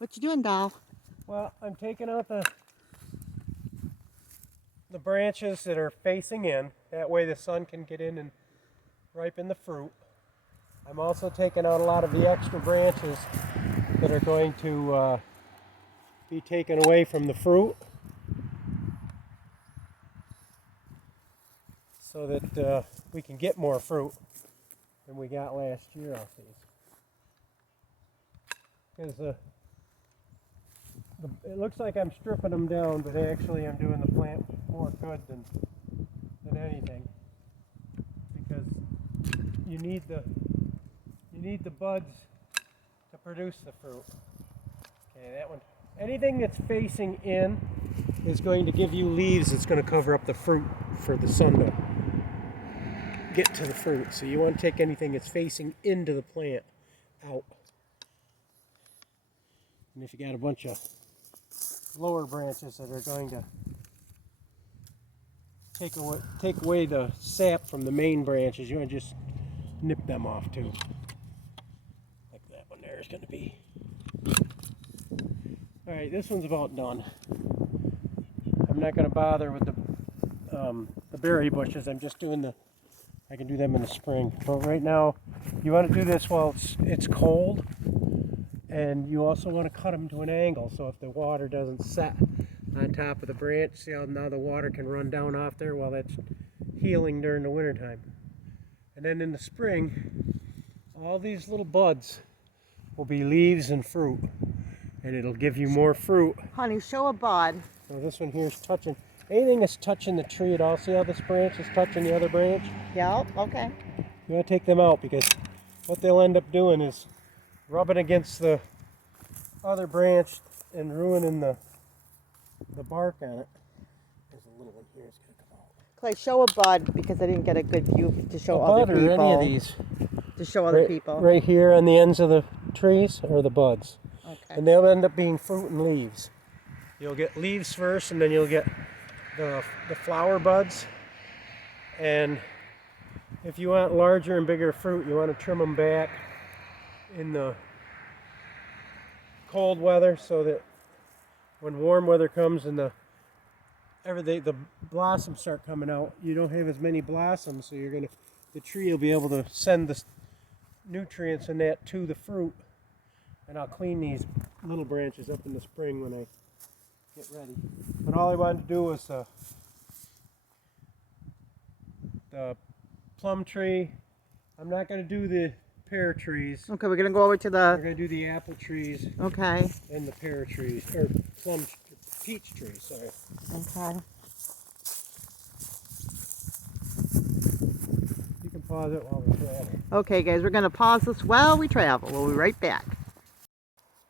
What you doing, doll? Well, I'm taking out the branches that are facing in. That way the sun can get in and ripen the fruit. I'm also taking out a lot of the extra branches that are going to be taken away from the fruit so that we can get more fruit than we got last year off these. Because it looks like I'm stripping them down, but actually I'm doing the plant more good than anything. Because you need the buds to produce the fruit. Okay, that one. Anything that's facing in is going to give you leaves that's going to cover up the fruit for the sun to get to the fruit. So you want to take anything that's facing into the plant out. And if you got a bunch of lower branches that are going to take away the sap from the main branches, you want to just nip them off too. Like that one there is going to be. Alright, this one's about done. I'm not going to bother with the berry bushes. I'm just doing I can do them in the spring. But right now, you want to do this while it's cold. And you also want to cut them to an angle so if the water doesn't set on top of the branch, see how now the water can run down off there while that's healing during the wintertime. And then in the spring, all these little buds will be leaves and fruit. And it'll give you more fruit. Honey, show a bud. So this one here is touching, anything that's touching the tree at all. See how this branch is touching the other branch? Yeah, okay. You want to take them out because what they'll end up doing is rubbing against the other branch and ruining the bark on it. There's a little one here that's going to come out. Clay, show a bud because I didn't get a good view to show other people. Or any of these. To show other people. Right here on the ends of the trees are the buds. Okay. And they'll end up being fruit and leaves. You'll get leaves first and then you'll get the flower buds. And if you want larger and bigger fruit, you want to trim them back in the cold weather so that when warm weather comes and the blossoms start coming out, you don't have as many blossoms, so the tree will be able to send the nutrients in that to the fruit. And I'll clean these little branches up in the spring when I get ready. But all I wanted to do was the plum tree. I'm not going to do the pear trees. Okay, we're going to go over to We're going to do the apple trees. Okay. And the pear trees, or peach trees, sorry. Okay. You can pause it while we travel. Okay, guys, we're going to pause this while we travel. We'll be right back.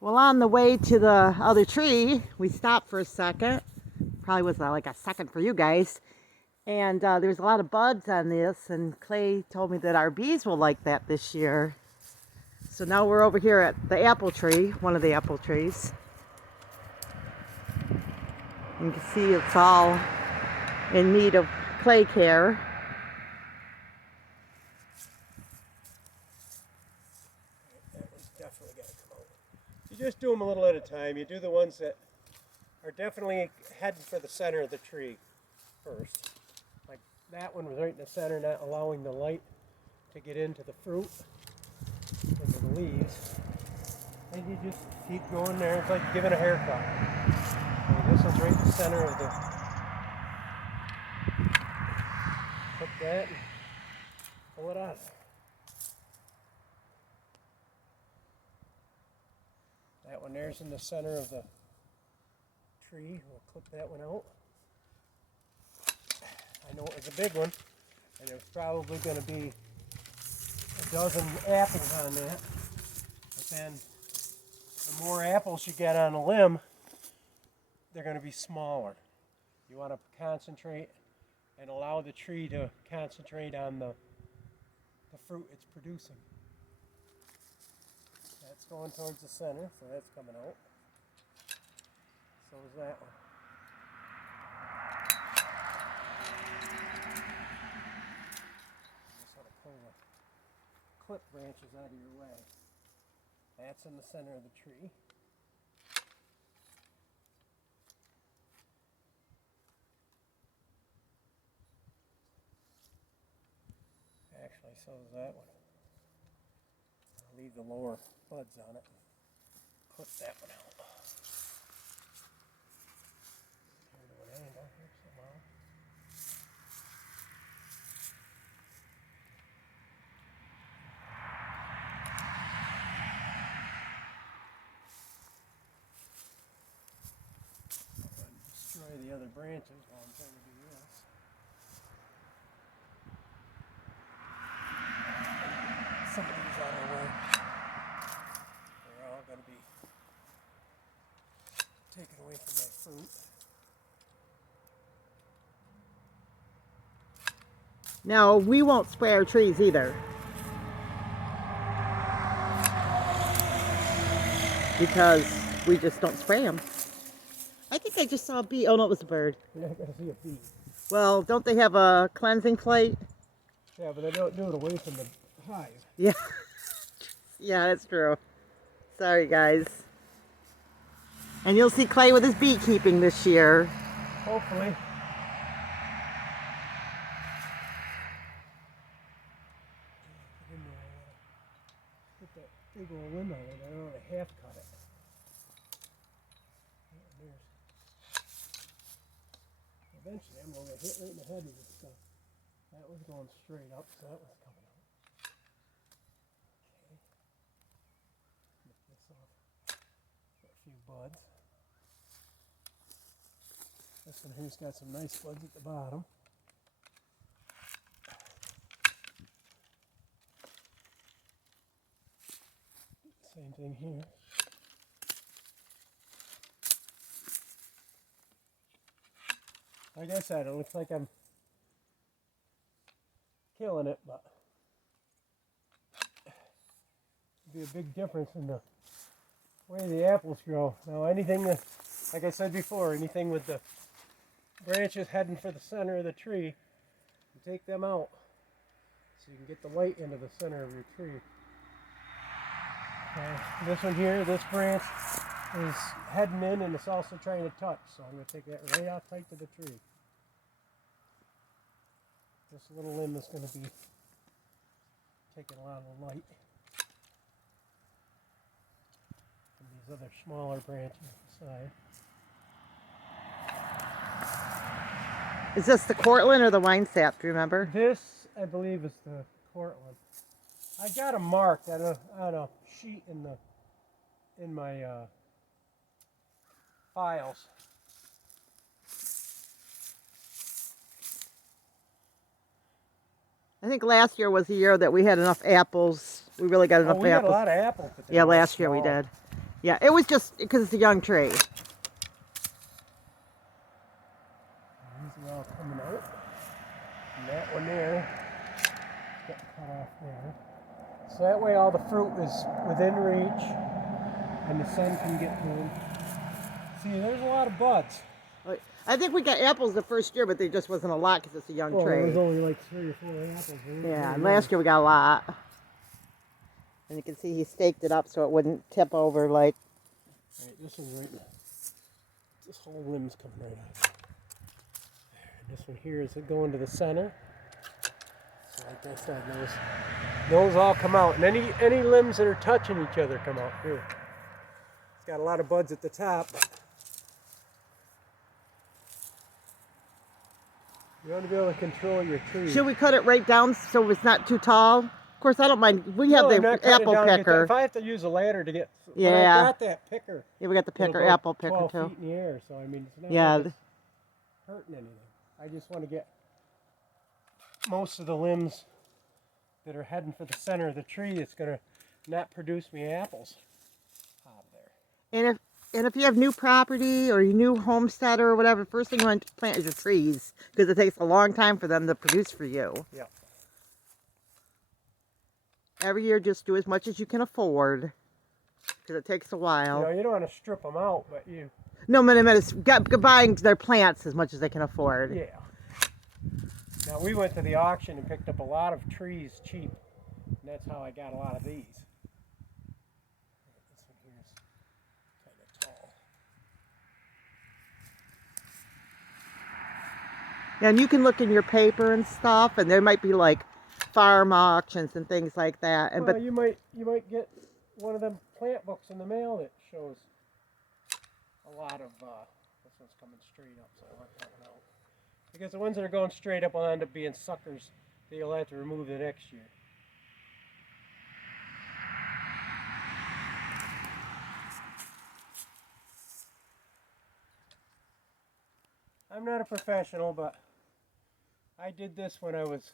Well, on the way to the other tree, we stopped for a second. Probably was like a second for you guys. And there's a lot of buds on this, and Clay told me that our bees will like that this year. So now we're over here at the apple tree, one of the apple trees. You can see it's all in need of clay care. That one's definitely got to come out. You just do them a little at a time. You do the ones that are definitely heading for the center of the tree first. Like that one was right in the center, not allowing the light to get into the fruit, into the leaves. And you just keep going there. It's like giving a haircut. Okay, this one's right in the center of the... Put that and pull it out. That one there's in the center of the tree. We'll clip that one out. I know it was a big one, and there's probably going to be a dozen apples on that. But then the more apples you get on a limb, they're going to be smaller. You want to concentrate and allow the tree to concentrate on the fruit it's producing. That's going towards the center, so that's coming out. So is that one. Just want to pull the clip branches out of your way. That's in the center of the tree. so is that one. I'll leave the lower buds on it. Put that one out. Turn to an angle here somehow. Destroy the other branches while I'm trying to do this. Some of these out of the way. They're all going to be taken away from my fruit. Now, we won't spray our trees either. Because we just don't spray them. I think I just saw a bee. Oh, no, it was a bird. Yeah, I gotta see a bee. Well, don't they have a cleansing plate? Yeah, but they don't do it away from the hive. Yeah. Yeah, that's true. Sorry, guys. And you'll see Clay with his beekeeping this year. Hopefully. Put that big old limb on it. I don't want to half cut it. Eventually, I'm going to hit right in the head with this stuff. That was going straight up, so that was coming out. Okay. Nip this off. Got a few buds. This one here's got some nice buds at the bottom. Same thing here. Like I said, it looks like I'm killing it, but it'd be a big difference in the way the apples grow. Now anything that, like I said before, anything with the branches heading for the center of the tree, you take them out so you can get the light into the center of your tree. This one here, this branch is heading in and it's also trying to touch, so I'm going to take that right out tight to the tree. This little limb is going to be taking a lot of the light from these other smaller branches on the side. Is this the Cortland or the wine sap? Do you remember? This, I believe, is the Cortland. I got them marked on a sheet in my files. I think last year was the year that we had enough apples. We really got enough We apples. had a lot of apples. But yeah, last year we did. Yeah, it was just because it's a young tree. These are all coming out. And that one there got cut off there. So that way all the fruit is within reach and the sun can get to them. See, there's a lot of buds. I think we got apples the first year, but there just wasn't a lot because it's a young Well, tree. there was only like 3 or 4 apples. Yeah, and last year we got a lot. And you can see he staked it up so it wouldn't tip over like... Right, this one's right now. This whole limb's coming right out. And this one here is going to the center. So like I said, those all come out. And any limbs that are touching each other come out too. It's got a lot of buds at the top. You want to be able to control your tree. Should we cut it right down so it's not too tall? Of course, I don't mind. We have the apple picker. If I have to use a ladder to get... Yeah. Well, I got that picker. Yeah, we got the picker, It'll go apple picker 12 too. feet in the air, so I mean, it's not Yeah. like it's hurting anything. I just want to get most of the limbs that are heading for the center of the tree that's going to not produce me apples out of there. And if you have new property or your new homestead or whatever, first thing you want to plant is your trees because it takes a long time for them to produce for you. Yeah. Every year, just do as much as you can afford because it takes a while. You know, you don't want to strip them out, but you... No, but it's buying their plants as much as they can afford. Yeah. Now, we went to the auction and picked up a lot of trees cheap, and that's how I got a lot of these. This one here is kind of tall. Yeah, and you can look in your paper and stuff, and there might be like farm auctions and things like that. And Well, but you might get one of them plant books in the mail that shows a lot of. This one's coming straight up, so I want that one out. Because the ones that are going straight up will end up being suckers that you'll have to remove the next year. I'm not a professional, but I did this when I was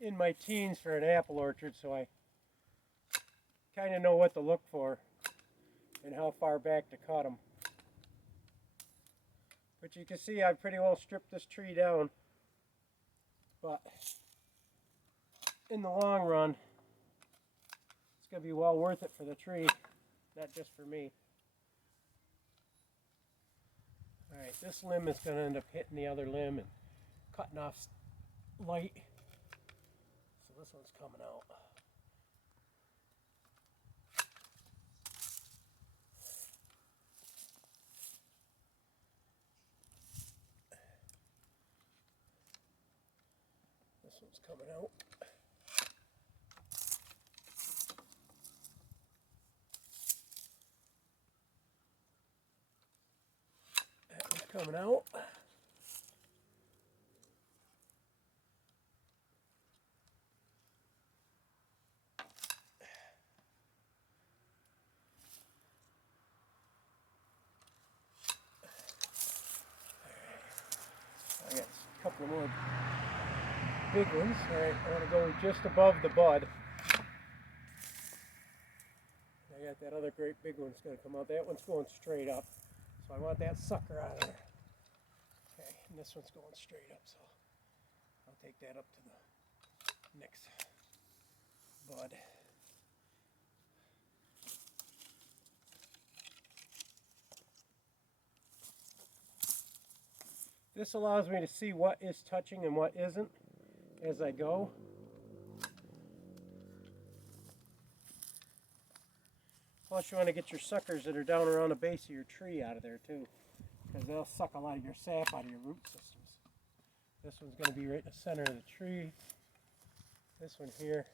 in my teens for an apple orchard, so I kind of know what to look for and how far back to cut them. But you can see I pretty well stripped this tree down, but in the long run, it's going to be well worth it for the tree, not just for me. Alright, this limb is going to end up hitting the other limb and cutting off light. So this one's coming out. This one's coming out. That one's coming out. I got a couple more big ones. Alright, I want to go just above the bud. I got that other great big one's going to come out. That one's going straight up. So I want that sucker out of there. Okay, and this one's going straight up, so I'll take that up to the next bud. This allows me to see what is touching and what isn't as I go. Plus you want to get your suckers that are down around the base of your tree out of there too, because they'll suck a lot of your sap out of your root systems. This one's going to be right in the center of the tree. This one here,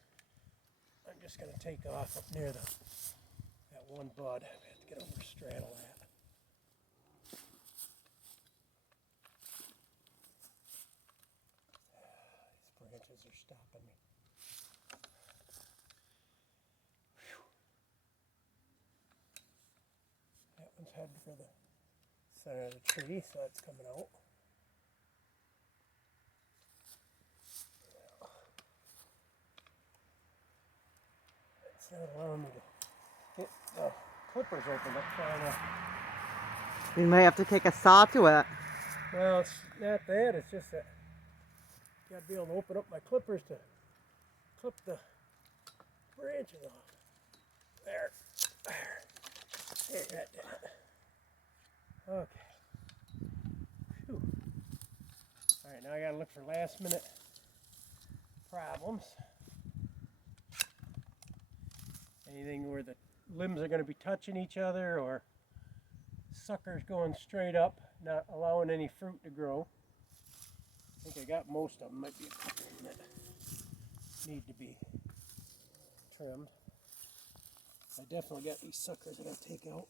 I'm just going to take off up near that one bud. I have to get over straddle that. These branches are stopping me. Whew. That one's heading for the center of the tree, so it's coming out. It's not allowing me to get the clippers open up far enough. you might have to take a saw to it. Well, it's not that, it's just that you gotta be able to open up my clippers to clip the branches off. There. There, that did it. Okay. Phew. Alright, now I gotta look for last minute problems. Anything where the limbs are gonna be touching each other, or suckers going straight up, not allowing any fruit to grow. I think I got most of them. Might be a couple of them that need to be trimmed. I definitely got these suckers that I take out.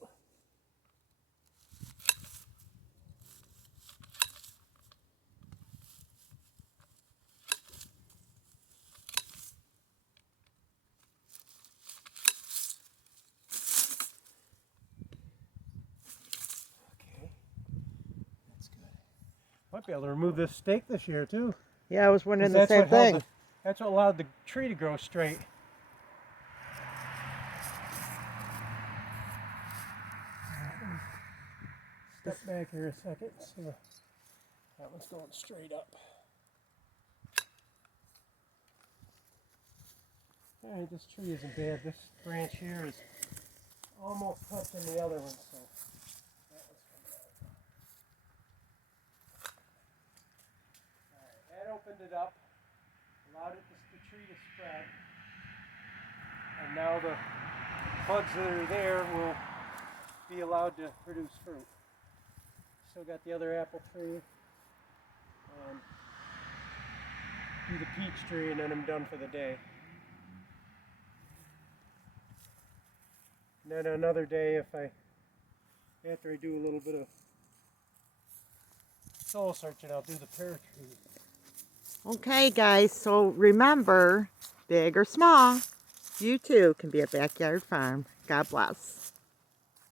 Okay, that's good. Might be able to remove this stake this year too. Yeah, I was wondering 'Cause the same thing. That's what allowed the tree to grow straight. Step back here a second. So that one's going straight up. Alright, this tree isn't bad. This branch here is almost touching the other one, so that one's coming out. Alright, that opened it up, allowed the tree to spread, and now the buds that are there will be allowed to produce fruit. Still got the other apple tree. do the peach tree, and then I'm done for the day. And then another day, after I do a little bit of soul searching, I'll do the pear tree. Okay, guys, so remember, big or small, you too can be a backyard farm. God bless.